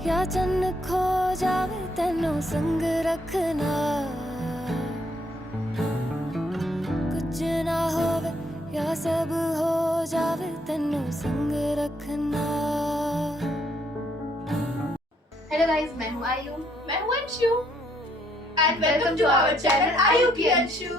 या चन्न खो जावे तेनों संग रखना, कुछ ना होवे या सब हो जावे तेनों संग रखना। हेलो गाइस, मैं हूँ आयु। मैं हूँ Anshu and welcome to our channel Ayu की अंशु।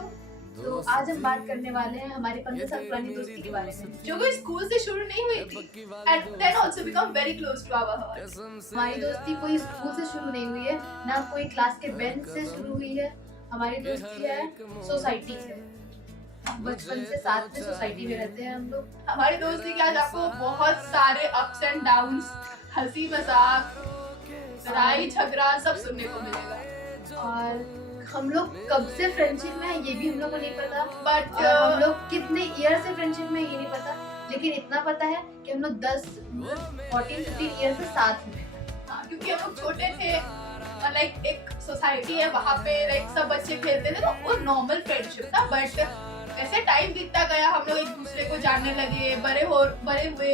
तो आज हम बात करने वाले हैं हमारी 15 साल पुरानी दोस्ती के बारे में, जो कोई स्कूल से शुरू नहीं हुई थी and then also become very close to our heart. हमारी दोस्ती कोई स्कूल से शुरू नहीं हुई है, ना कोई क्लास के बेंच से शुरू हुई है। हमारी दोस्ती है सोसाइटी से। बचपन से साथ में सोसाइटी में रहते हैं हम लोग। हमारी दोस्ती के आज आपको बहुत सारे अप्स एंड डाउन्स, हंसी मजाक, लड़ाई झगड़ा सब सुनने को मिलेगा। और हम लोग कब से फ्रेंडशिप में है ये भी हम लोग को नहीं पता, बट हम लोग कितने ईयर से फ्रेंडशिप में ये नहीं पता, लेकिन इतना पता है कि हम लोग 14-15 ईयर से साथ में हैं। हाँ, क्योंकि हम लोग छोटे थे, लाइक एक सोसाइटी है वहाँ पे लाइक सब बच्चे खेलते थे, तो वो नॉर्मल फ्रेंडशिप था। बट ऐसे टाइम बीतता गया, हम लोग एक दूसरे को जानने लगे, बड़े हुए,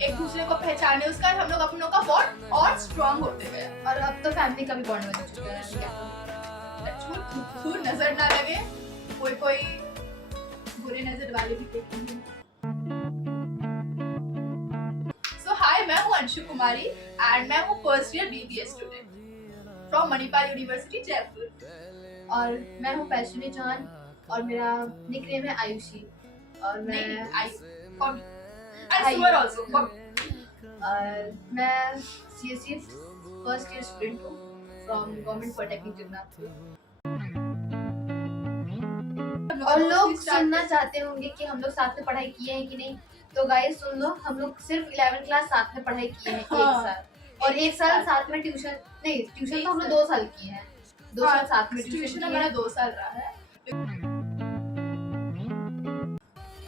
एक दूसरे को पहचाने, उसका हम लोग अपनों का बॉन्ड और स्ट्रांग होते गए। और अब तो फैमिली का भी बॉन्ड बन चुका है। क्या छूट नजर ना लगे, कोई बुरे नजर वाले भी देखेंगे। सो हाय, मैं हूँ अंशु कुमारी एंड मैं हूँ first year BBA student from Manipal university Jaipur. और मैं हूँ पैशनी चौहान और मेरा निकनेम है आयुषी। और मैं CSE फर्स्ट ईयर स्टूडेंट हूँ फ्रॉम गवर्नमेंट पॉलिटेक्निक जगन्नाथपुर। और लोग सुनना चाहते होंगे कि हम लोग साथ में पढ़ाई किए हैं कि नहीं, तो गाइस सुन लो, हम लोग सिर्फ 11th क्लास साथ में पढ़ाई किए हैं। हाँ। एक साल और एक साल साथ में ट्यूशन तो हम लोग 2 साल किए हैं। 2 साल साथ में ट्यूशन हमारा 2 साल रहा है।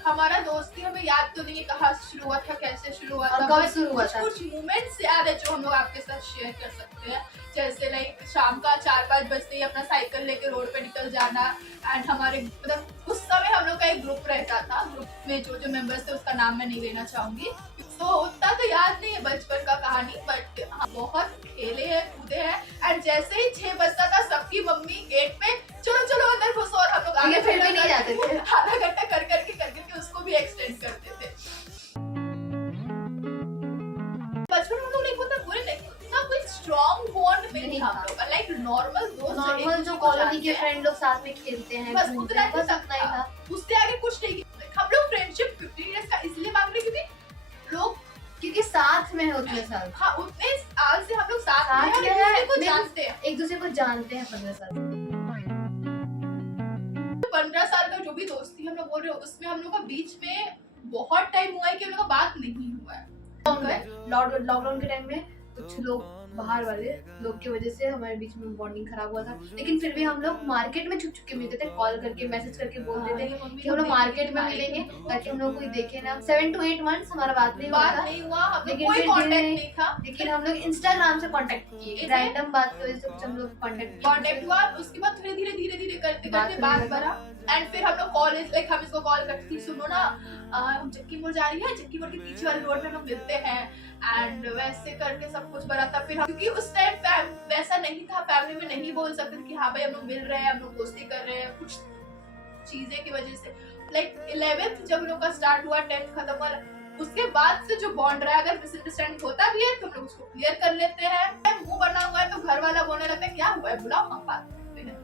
हमारा दोस्ती हमें याद तो नहीं है कहाँ से शुरू हुआ था, कैसे शुरू हुआ था, कब शुरू हुआ था। कुछ मोमेंट्स याद है जो हम लोग आपके साथ शेयर कर सकते हैं। जैसे लाइक शाम का 4-5 बजते ही अपना साइकिल लेके रोड पे निकल जाना एंड हमारे मतलब उस समय हम लोग का एक ग्रुप रहता था। ग्रुप में जो मेंबर्स थे उसका नाम मैं नहीं लेना चाहूंगी, तो उतना तो याद नहीं है बचपन का कहानी, बट हम बहुत खेले हैं, कूदे हैं। एंड जैसे ही 6 बजता था, सबकी मम्मी गेट पे चलो अंदर घुसो, और हम लोग आगे फिर भी नहीं जाते थे। आधा घंटा कर करके उसको भी एक्सटेंड करते थे। बचपन में हम लोग बहुत बुरे नहीं, इतना कोई स्ट्रॉन्ग बॉन्ड नहीं था हम लोग का, लाइक नॉर्मल दोस्त, नॉर्मल जो कॉलोनी के फ्रेंड लोग साथ में खेलते हैं, बस उतना ही ही था। उससे आगे कुछ नहीं। हम लोग फ्रेंडशिप 15 इयर्स का इसलिए मांग रहे क्योंकि लोग क्योंकि साथ में है उतने साल। हाँ, उतने साल से हम लोग साथ में में हैं, एक दूसरे को जानते हैं। एक दूसरे को जानते हैं 15 साल। 15 साल का जो भी दोस्ती हम लोग बोल रहे हो, उसमें हम लोग का बीच में बहुत टाइम हुआ है कि हम लोग का बात नहीं हुआ है। लॉकडाउन के टाइम में कुछ लोग बाहर वाले लोग की वजह से हमारे बीच में बॉन्डिंग खराब हुआ था, लेकिन फिर भी हम लोग मार्केट में छुप के मिलते थे, कॉल करके मैसेज करके बोलते थे कि हम लोग मार्केट में मिलेंगे ताकि हम लोग कोई देखे ना। 7 to 8 months हमारा बात नहीं हुआ, लेकिन कोई कांटेक्ट नहीं था। लेकिन हम लोग इंस्टाग्राम से कांटेक्ट किए, रैंडम बात की वजह से कुछ हम लोग कांटेक्ट हुआ। उसके बाद धीरे-धीरे करते बात बढ़ा एंड फिर हम लोग कॉलेज, लाइक हम इसको कॉल करती थी, सुनो ना हम चक्की मोड़ जा रही है, चक्की मोड़ के पीछे वाले रोड में हम मिलते हैं एंड वैसे करके सब कुछ बना था। फिर क्योंकि उस टाइम वैसा नहीं था, फैमिली में नहीं बोल सकते थे कि हाँ भाई हम लोग मिल रहे हैं, हम लोग दोस्ती कर रहे हैं, कुछ चीजें की वजह से। लाइक 11th जब हम लोग का स्टार्ट हुआ, 10th खत्म हुआ, उसके बाद से जो बॉन्ड रहा, अगर मिसअंडरस्टैंडिंग होता भी है तो हम लोग उसको क्लियर कर लेते हैं। मुंह बना हुआ है तो घर वाला बोलने लगता है क्या हुआ है, बुलाओ, हम बात करते हैं।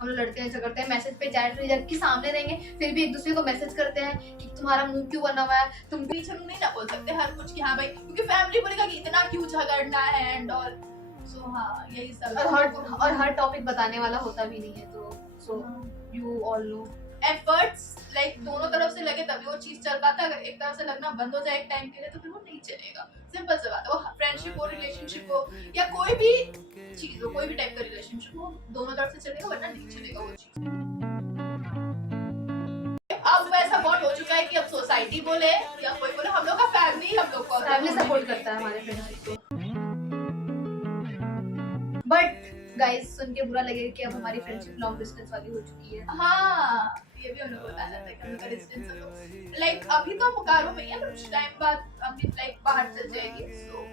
हम लोग लड़ते हैं झगड़ते हैं, मैसेज पे चैट पे, जबकि सामने रहेंगे फिर भी एक दूसरे को मैसेज करते हैं कि तुम्हारा मुंह क्यों बना हुआ है, तुम पीछे नहीं ना बोल सकते हर कुछ कि हाँ भाई, क्योंकि फैमिली बोलेगा कि इतना क्यों झगड़ना है एंड ऑल। सो हाँ, यही सब। और हर टॉपिक बताने वाला होता भी नहीं है, तो so you all know efforts like दोनों तरफ से लगे तभी वो चीज चल पाता है। अगर एक तरफ से लगना बंद हो जाए एक टाइम के लिए तो फिर वो नहीं चलेगा। सिंपल सी बात है, वो फ्रेंडशिप हो, रिलेशनशिप हो, या कोई भी चीज हो, कोई भी टाइप का रिलेशनशिप हो, दोनों तरफ से चलेगा, वरना नहीं चलेगा वो चीज। अब वैसा बॉन्ड हो चुका है कि अब सोसाइटी बोले या कोई बोले, हम लोग का फैमिली हम लोग को सपोर्ट करता है हमारे फ्रेंडशिप को। बट गाइस सुन के बुरा लगेगा कि अब हमारी फ्रेंडशिप लॉन्ग डिस्टेंस वाली हो चुकी है। हाँ, ये भी हमने बताया था कि उनका डिस्टेंस लाइक अभी तो बोकारो में है, कुछ टाइम बाद अभी लाइक बाहर चल जाएगी। सो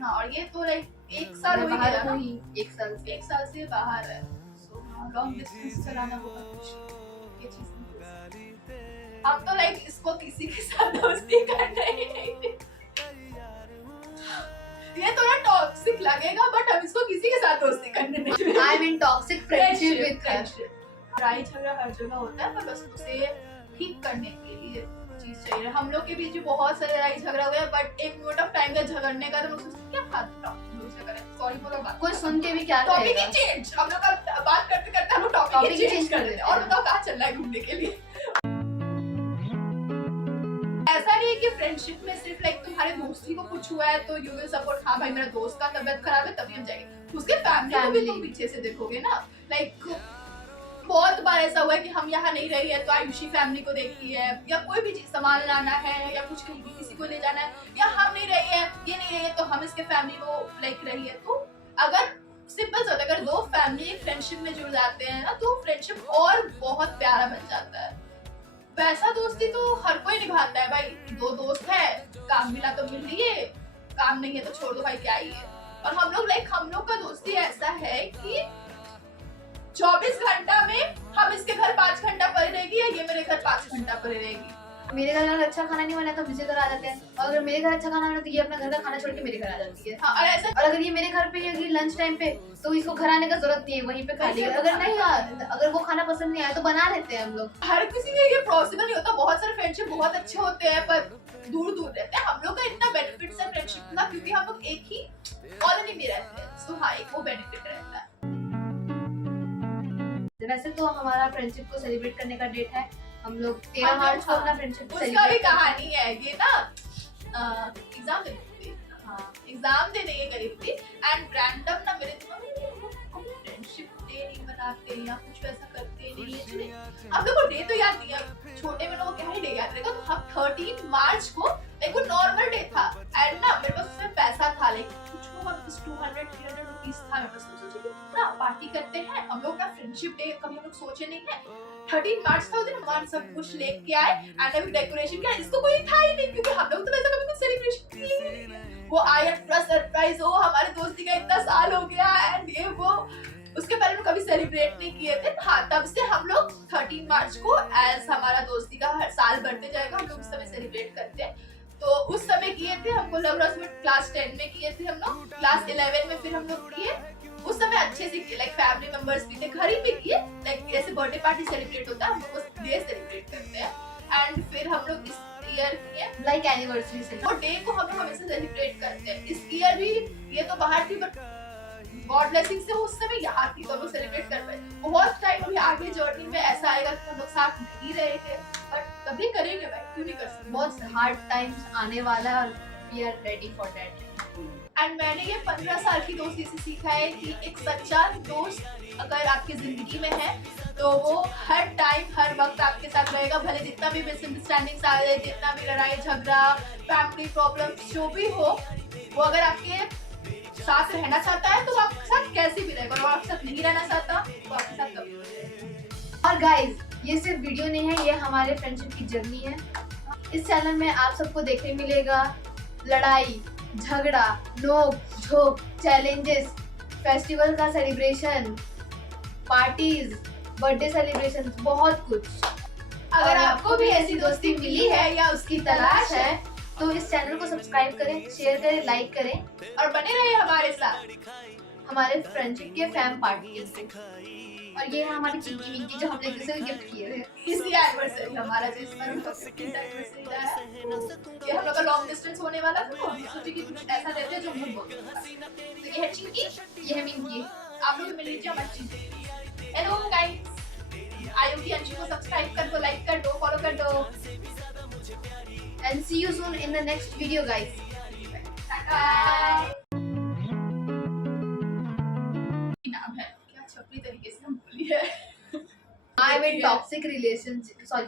हाँ, और ये तो लाइक 1 साल हो मैं ही बाहर गया ना, हूँ ही 1 साल से। 1 साल से बाहर है। सो हाँ, लॉन्ग डिस्टेंस चलाना बहुत मुश्किल है, ये चीज़ नहीं। हम तो लाइक इसको किसी के साथ दोस्ती कर रहे हैं। ये थोड़ा टॉक्सिक लगेगा बट हम इसको किसी के साथ दोस्ती करने नहीं। I mean toxic friendship with friendship. लड़ाई झगड़ा हर जगह होता है, पर बस उसे ठीक करने के लिए चीज चाहिए। हम लोग के बीच भी बहुत सारे लड़ाई झगड़ा हुआ है, बट एक मिनट ऑफ टाइम का झगड़ने का तो मैं क्या फालतू सॉरी फॉर बात, कोई सुन के भी क्या टॉपिक करेगा। ही चेंज। हम लोग का बात करते करते हम लोग टॉपिक ही चेंज कर देते हैं। और बताओ कहाँ चल रहा है घूमने के लिए। ऐसा नहीं है कि फ्रेंडशिप में सिर्फ लाइक तुम्हारे दोस्ती को कुछ हुआ है तो यू विल सपोर्ट, हाँ भाई मेरा दोस्त का तबीयत खराब है तभी हम जाएंगे। उसके फैमिली को भी तुम पीछे से देखोगे ना। लाइक बहुत बार ऐसा हुआ है कि हम यहाँ नहीं रही है तो आयुषी फैमिली को देखी है, या कोई भी चीज सामान लाना है या कुछ कहीं भी किसी को ले जाना है, या हम नहीं रही है ये नहीं रही है तो हम इसके फैमिली को लाइक रही है। तो अगर सिंपल सा अगर दो फैमिली फ्रेंडशिप में जुड़ जाते हैं ना तो फ्रेंडशिप और बहुत प्यारा बन जाता है। वैसा दोस्ती तो हर कोई निभाता है भाई। दो दोस्त है, काम मिला तो मिल लिए, काम नहीं है तो छोड़ दो भाई, क्या ही है। और हम लोग का दोस्ती ऐसा है कि 24 घंटा में हम इसके घर 5 घंटा पड़े रहेगी या ये मेरे घर 5 घंटा पड़े रहेगी। मेरे घर अगर अच्छा खाना नहीं बना तो मुझे घर आ जाते हैं, और अगर मेरे घर अच्छा खाना बना तो ये अपना घर का खाना छोड़ के मेरे घर आ जाती है। हाँ, और ऐसा और अगर ये मेरे घर पे है लंच टाइम पे तो इसको घर आने का जरूरत नहीं है, वहीं पे खा लेगा। अगर नहीं अगर वो खाना पसंद नहीं आया तो बना लेते हैं हम लोग। हर किसी के ये पॉसिबल नहीं होता। बहुत सारे फ्रेंडशिप बहुत अच्छे होते हैं पर दूर दूर रहते हैं। हम लोग का इतना बेनिफिट्स है फ्रेंडशिप का क्योंकि हम लोग एक ही कॉलोनी में रहते हैं। सो हाँ, एक वो बेनिफिट रहता है। वैसे तो हमारा फ्रेंडशिप को सेलिब्रेट करने का डेट है, हम लोग 13 मार्च को अपना फ्रेंडशिप को उसका भी सेलिब्रेट कहानी है। ये ना एग्जाम देने थी, हाँ एग्जाम देने के करीब थी एंड रैंडम ना मेरे दिमाग में फ्रेंडशिप डे नहीं मनाते या कुछ वैसा करते नहीं है। अब देखो डे तो याद नहीं है, छोटे में लोग क्या ही डे याद रहेगा। तो हम 13 मार्च को एक नॉर्मल डे था एंड ना मेरे पास उसमें पैसा था, लाइक कुछ 200-300 रुपीस था मेरे पास। तो सोचे ना पार्टी करते हैं हम लोग ना, फ्रेंडशिप डे कभी हम लोग सोचे नहीं है। 13 मार्च था उस दिन हम सब कुछ लेके आए एंड अभी डेकोरेशन किया। इसको कोई था ही नहीं क्योंकि हम लोग तो वैसा कभी कुछ सेलिब्रेशन किए ही नहीं। वो आया पूरा सरप्राइज, हो हमारे दोस्ती का इतना साल हो गया एंड ये वो, उसके पहले हम कभी सेलिब्रेट नहीं किए थे। हाँ, तब से हम लोग 13 मार्च को एज हमारा दोस्ती का हर साल बढ़ते जाएगा हम लोग उस समय सेलिब्रेट करते हैं। तो उस समय किए थे, हमको लग रहा है क्लास 10 में किए थे हम लोग, क्लास 11 में फिर हम लोग किए। उस समय अच्छे से किए, लाइक फैमिली मेंबर्स भी थे, घर ही पे किए। लाइक जैसे बर्थडे पार्टी सेलिब्रेट होता है हम लोग उस डे सेलिब्रेट करते हैं एंड फिर हम लोग इस ईयर किए लाइक एनिवर्सरी से। वो डे को हम लोग हमेशा सेलिब्रेट करते हैं। इस ईयर भी ये तो बाहर थी बट गॉड ब्लेसिंग से उस समय यहाँ थी तो हम लोग सेलिब्रेट कर पाए। बहुत टाइम अभी आगे जर्नी में ऐसा आएगा कि हम लोग साथ नहीं रहे थे बट कभी करेंगे भाई, क्यों नहीं कर सकते। बहुत हार्ड टाइम्स आने वाला है और we are ready for that. And मैंने ये 15 साल की दोस्ती से सीखा है कि एक सच्चा दोस्त अगर आपकी जिंदगी में है तो वो हर टाइम हर वक्त आपके साथ रहेगा। भले जितना भी मिसअंडरस्टैंडिंग आ जाए, जितना भी लड़ाई झगड़ा फैमिली प्रॉब्लम जो भी हो, वो अगर आपके साथ रहना चाहता है तो आपके साथ कैसे भी रहेगा, और आपके साथ नहीं रहना चाहता तो आपके साथ कभी नहीं रहेगा। और गाइस, ये सिर्फ वीडियो नहीं है, ये हमारे फ्रेंडशिप की जर्नी है। इस चैनल में आप सबको देखने मिलेगा लड़ाई झगड़ा, नोक झोंक, चैलेंजेस, फेस्टिवल का सेलिब्रेशन, पार्टीज, बर्थडे सेलिब्रेशन, बहुत कुछ। अगर आपको भी ऐसी दोस्ती मिली है या उसकी तलाश है तो इस चैनल को सब्सक्राइब करें, शेयर करें, लाइक करें और बने रहे हमारे साथ हमारे फ्रेंडशिप के फैम पार्टी। और ये है हमारी चिंकी मिंकी जो हमने किसी को गिफ्ट किए थे इसी एनिवर्सरी हमारा, जिस पर उनका 15th एनिवर्सरी रहा है। तो ये हम लोग का लॉन्ग डिस्टेंस होने वाला था तो हमने सोचा कि कुछ ऐसा रहते हैं जो हम बहुत तो ये है चिंकी, ये है मिंकी। आप लोग मिल लीजिए हमारी चिंकी। हेलो गाइस, आयु की अंशु को सब्सक्राइब कर दो, लाइक कर दो, फॉलो कर दो and see you soon in the next video guys. Bye. नाम है क्या छपरी तरीके से हम बोली है। I'm in toxic relationship, sorry